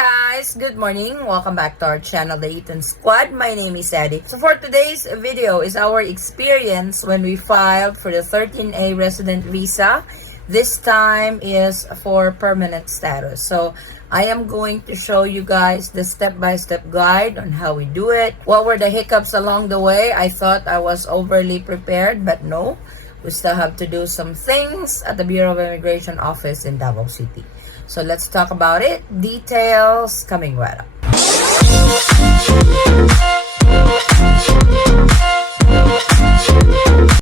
Guys, good morning. Welcome back to our channel, the Eaton Squad. My name is Eddie. So for today's video is our experience when we filed for the 13A resident visa. This time is for permanent status. So I am going to show you guys the step-by-step guide on how we do it. What were the hiccups along the way? I thought I was overly prepared, but no. We still have to do some things at the Bureau of Immigration office in Davao City. So let's talk about it. Details coming right up.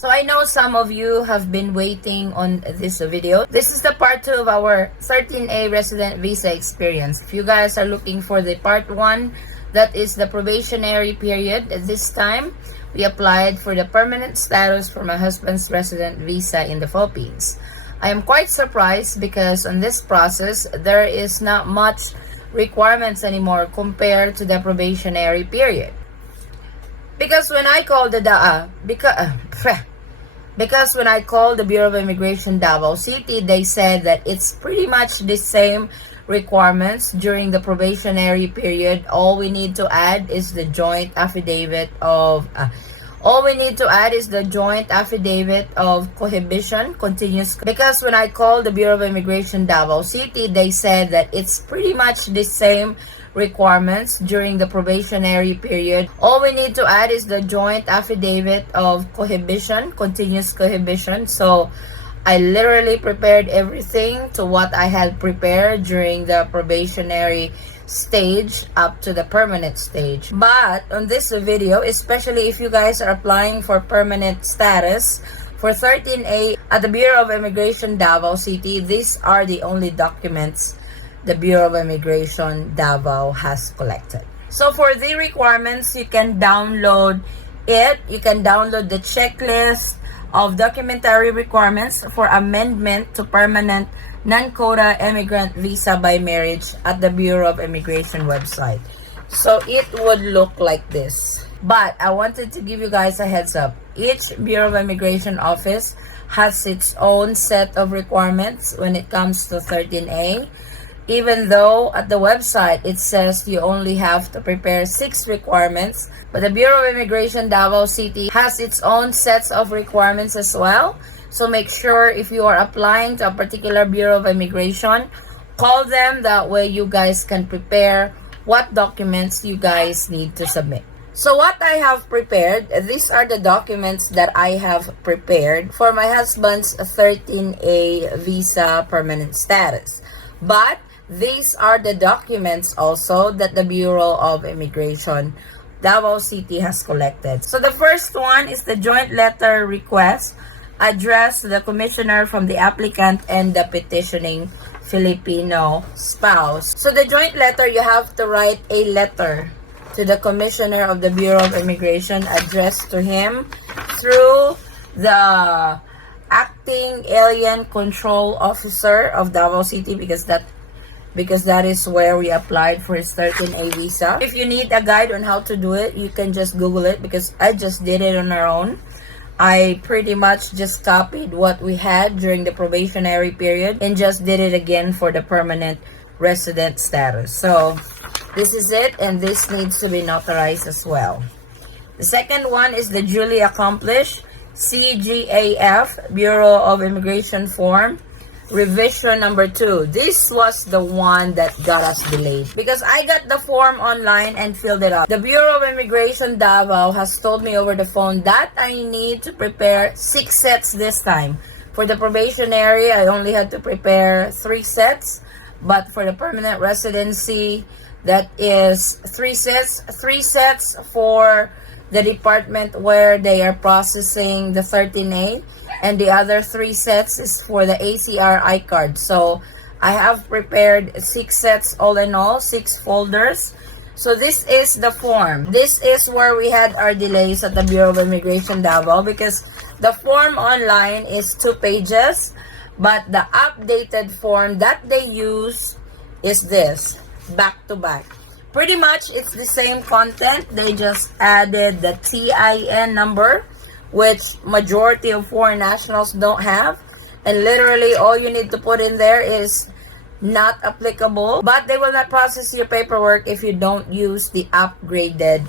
So I know some of you have been waiting on this video. This is the part 2 of our 13A resident visa experience. If you guys are looking for the part 1, that is the probationary period. This time, we applied for the permanent status for my husband's resident visa in the Philippines. I am quite surprised because on this process, there is not much requirements anymore compared to the probationary period. Because when I called the when I called the Bureau of Immigration Davao City, they said that it's pretty much the same requirements during the probationary period. All we need to add is the joint affidavit of cohabitation continuous. Because when I called the Bureau of Immigration Davao City, they said that it's pretty much the same requirements during the probationary period. All we need to add is the joint affidavit of cohabitation, continuous cohabitation. So I literally prepared everything to what I had prepared during the probationary stage up to the permanent stage. But on this video, especially if you guys are applying for permanent status for 13A at the Bureau of Immigration Davao City, these are the only documents the Bureau of Immigration Davao has collected. So for the requirements, you can download it. You can download the checklist of documentary requirements for amendment to permanent non-quota immigrant visa by marriage at the Bureau of Immigration website. So it would look like this. But I wanted to give you guys a heads up. Each Bureau of Immigration office has its own set of requirements when it comes to 13A. Even though at the website it says you only have to prepare 6 requirements, but the Bureau of Immigration Davao City has its own sets of requirements as well. So make sure if you are applying to a particular Bureau of Immigration, call them. That way you guys can prepare what documents you guys need to submit. So what I have prepared, these are the documents that I have prepared for my husband's 13A visa permanent status. But these are the documents also that the Bureau of Immigration Davao City has collected. So the first one is the joint letter request addressed to the commissioner from the applicant and the petitioning Filipino spouse. So the joint letter, you have to write a letter to the commissioner of the Bureau of Immigration addressed to him through the acting alien control officer of Davao City, because that is where we applied for his 13A visa. If you need a guide on how to do it, you can just Google it, because I just did it on our own. I pretty much just copied what we had during the probationary period and just did it again for the permanent resident status. So this is it, and this needs to be notarized as well. The second one is the duly accomplished CGAF Bureau of Immigration form revision number 2. This was the one that got us delayed because I got the form online and filled it out. The Bureau of Immigration Davao has told me over the phone that I need to prepare 6 sets this time. For the probationary, I only had to prepare 3 sets, but for the permanent residency, that is 3 sets. 3 sets for the department where they are processing the 13A, and the other 3 sets is for the ACR I-card. So I have prepared 6 sets all in all, 6 folders. So this is the form. This is where we had our delays at the Bureau of Immigration Davao, because the form online is 2 pages, but the updated form that they use is this, back to back. Pretty much it's the same content. They just added the TIN number, which majority of foreign nationals don't have. And literally all you need to put in there is not applicable, but they will not process your paperwork if you don't use the upgraded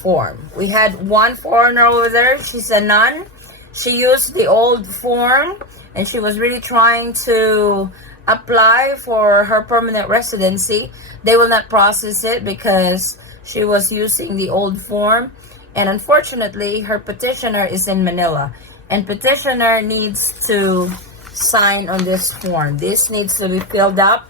form. We had one foreigner over there. She's a nun. She used the old form and she was really trying to apply for her permanent residency. They will not process it because she was using the old form, and unfortunately her petitioner is in Manila, and petitioner needs to sign on this form. This needs to be filled up,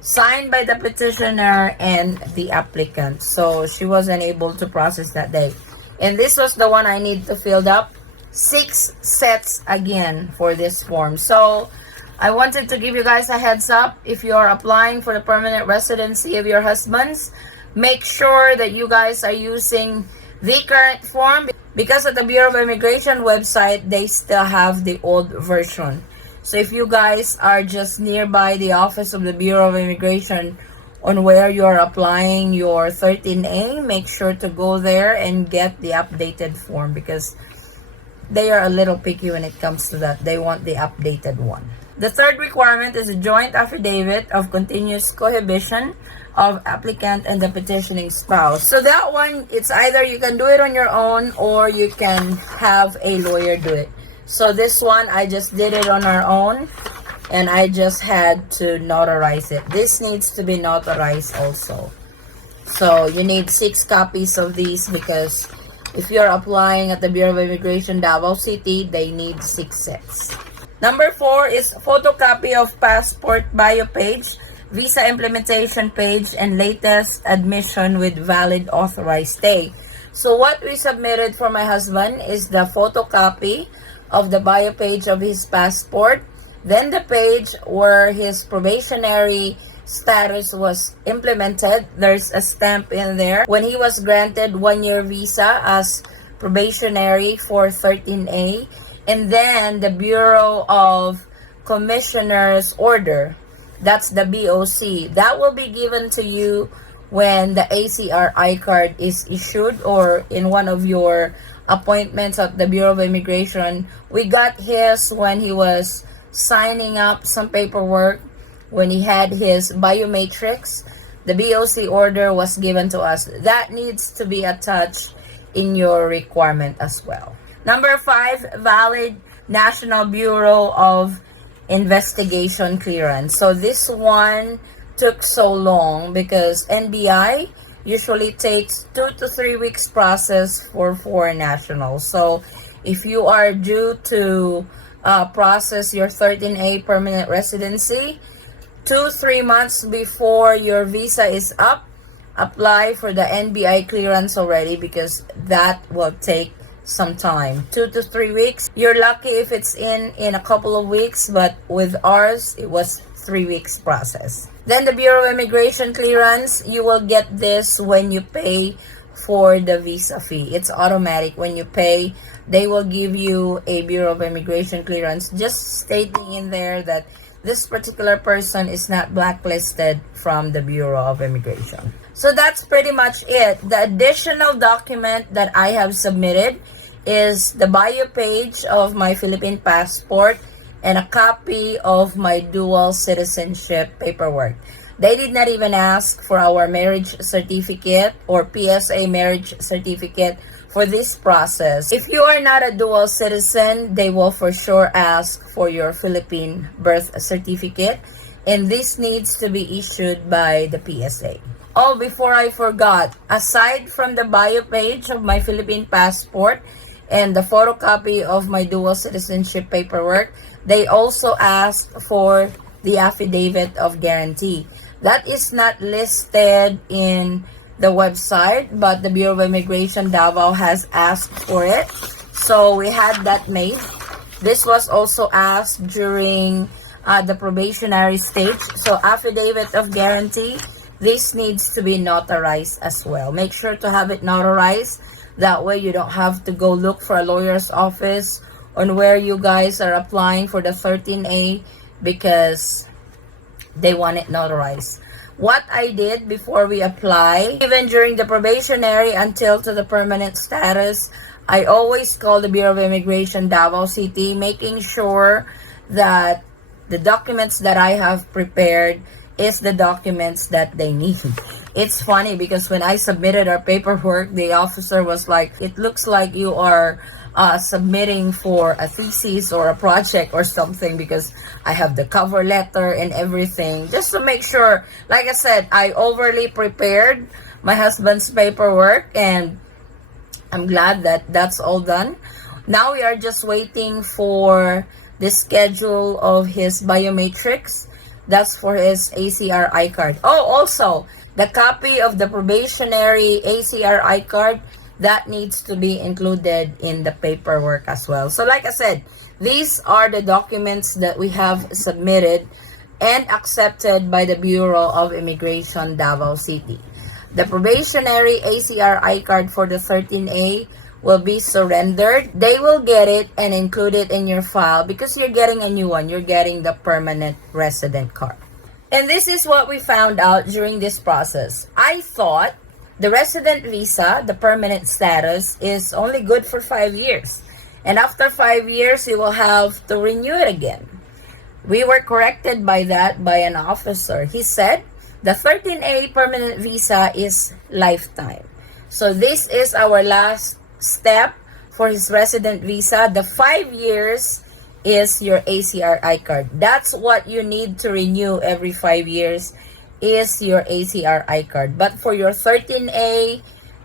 signed by the petitioner and the applicant. So she wasn't able to process that day, and this was the one I need to fill up 6 sets again for this form. So I wanted to give you guys a heads up. If you are applying for the permanent residency of your husband's, make sure that you guys are using the current form, because at the Bureau of Immigration website they still have the old version. So if you guys are just nearby the office of the Bureau of Immigration on where you're applying your 13A, make sure to go there and get the updated form, because they are a little picky when it comes to that. They want the updated one. The third requirement is a joint affidavit of continuous cohabitation of applicant and the petitioning spouse. So that one, it's either you can do it on your own or you can have a lawyer do it. So this one, I just did it on our own and I just had to notarize it. This needs to be notarized also. So you need 6 copies of these, because if you're applying at the Bureau of Immigration Davao City, they need 6 sets. Number 4 is photocopy of passport bio page, visa implementation page, and latest admission with valid authorized stay. So what we submitted for my husband is the photocopy of the bio page of his passport, then the page where his probationary status was implemented. There's a stamp in there when he was granted 1-year visa as probationary for 13A, and then the Bureau of Commissioners order, that's the BOC, that will be given to you when the ACRI card is issued or in one of your appointments at the Bureau of Immigration. We got his when he was signing up some paperwork, when he had his biometrics. The BOC order was given to us. That needs to be attached in your requirement as well. Number 5, valid National Bureau of Investigation clearance. So this one took so long because NBI usually takes 2 to 3 weeks process for foreign nationals. So if you are due to process your 13A permanent residency 2-3 months before your visa is up, apply for the NBI clearance already, because that will take some time, 2 to 3 weeks. You're lucky if it's in a couple of weeks, but with ours it was 3 weeks process. Then the Bureau of Immigration clearance, you will get this when you pay for the visa fee. It's automatic. When you pay, they will give you a Bureau of Immigration clearance, just stating in there that this particular person is not blacklisted from the Bureau of Immigration. So that's pretty much it. The additional document that I have submitted is the bio page of my Philippine passport and a copy of my dual citizenship paperwork. They did not even ask for our marriage certificate or PSA marriage certificate for this process. If you are not a dual citizen, they will for sure ask for your Philippine birth certificate, and this needs to be issued by the PSA. Oh, before I forgot, aside from the bio page of my Philippine passport and the photocopy of my dual citizenship paperwork, they also ask for the affidavit of guarantee. That is not listed in the website, but the Bureau of Immigration Davao has asked for it. So we had that made. This was also asked during the probationary stage. So affidavit of guarantee, this needs to be notarized as well. Make sure to have it notarized. That way you don't have to go look for a lawyer's office on where you guys are applying for the 13A, because they want it notarized. What I did before we apply, even during the probationary until to the permanent status, I always call the Bureau of Immigration Davao City, making sure that the documents that I have prepared is the documents that they need. It's funny because when I submitted our paperwork, the officer was like, it looks like you are submitting for a thesis or a project or something, because I have the cover letter and everything, just to make sure. Like I said, I overly prepared my husband's paperwork, and I'm glad that that's all done. Now we are just waiting for the schedule of his biometrics. That's for his ACR iCard. Oh, also, the copy of the probationary ACR iCard, that needs to be included in the paperwork as well. So like I said, these are the documents that we have submitted and accepted by the Bureau of Immigration, Davao City. The probationary ACR iCard for the 13A will be surrendered. They will get it and include it in your file because you're getting a new one. You're getting the permanent resident card. And this is what we found out during this process. I thought the resident visa, the permanent status, is only good for 5 years. And after 5 years, you will have to renew it again. We were corrected by that by an officer. He said the 13A permanent visa is lifetime. So this is our last step for his resident visa. The 5 years is your ACR iCard. That's what you need to renew every 5 years, is your ACR iCard. But for your 13A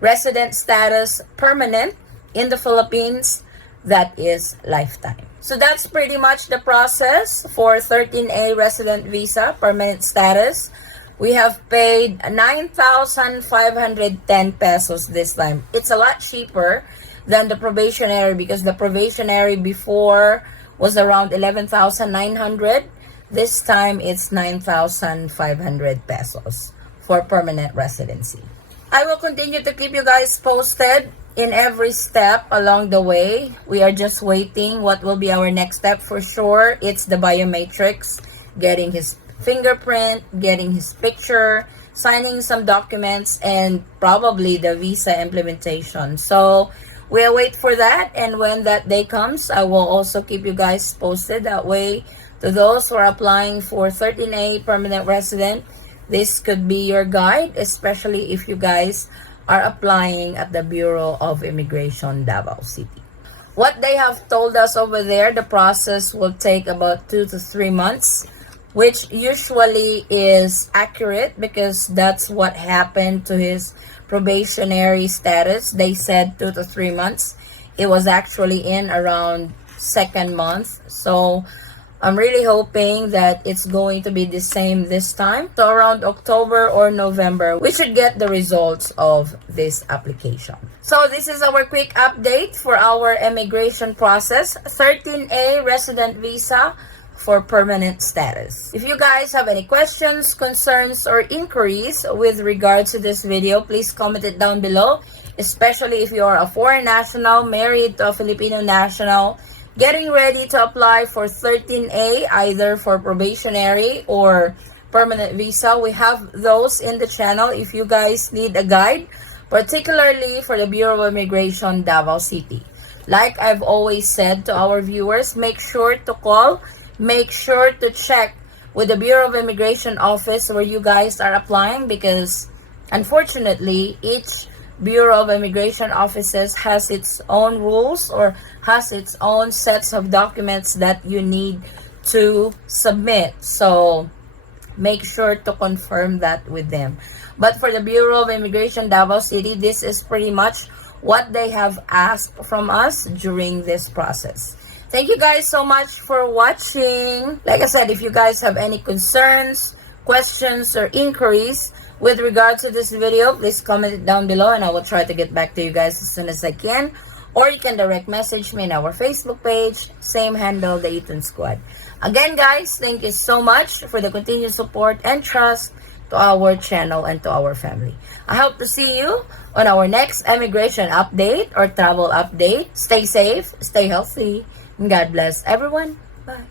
resident status permanent in the Philippines, that is lifetime. So that's pretty much the process for 13A resident visa permanent status. We have paid 9,510 pesos this time. It's a lot cheaper than the probationary, because the probationary before was around 11,900. This time it's 9,500 pesos for permanent residency. I will continue to keep you guys posted in every step along the way. We are just waiting what will be our next step. For sure, it's the biometrics, getting his fingerprint, getting his picture, signing some documents, and probably the visa implementation. So we'll wait for that, and when that day comes, I will also keep you guys posted. That way, to those who are applying for 13A permanent resident, this could be your guide, especially if you guys are applying at the Bureau of Immigration, Davao City. What they have told us over there, the process will take about 2 to 3 months, which usually is accurate because that's what happened to his probationary status. They said 2 to 3 months. It was actually in around 2nd month. So I'm really hoping that it's going to be the same this time. So around October or November, we should get the results of this application. So this is our quick update for our immigration process. 13A resident visa for permanent status. If you guys have any questions, concerns, or inquiries with regards to this video, please comment it down below, especially if you are a foreign national married to a Filipino national getting ready to apply for 13A, either for probationary or permanent visa. We have those in the channel if you guys need a guide, particularly for the Bureau of Immigration, Davao City. Like I've always said to our viewers, make sure to call, make sure to check with the Bureau of Immigration office where you guys are applying, because unfortunately each Bureau of Immigration offices has its own rules or has its own sets of documents that you need to submit. So make sure to confirm that with them. But for the Bureau of Immigration, Davao City, this is pretty much what they have asked from us during this process. Thank you guys so much for watching. Like I said, if you guys have any concerns, questions, or inquiries with regards to this video, please comment it down below and I will try to get back to you guys as soon as I can. Or you can direct message me in our Facebook page, same handle, the Eaton Squad. Again guys, thank you so much for the continued support and trust to our channel and to our family. I hope to see you on our next immigration update or travel update. Stay safe, stay healthy, and God bless everyone. Bye.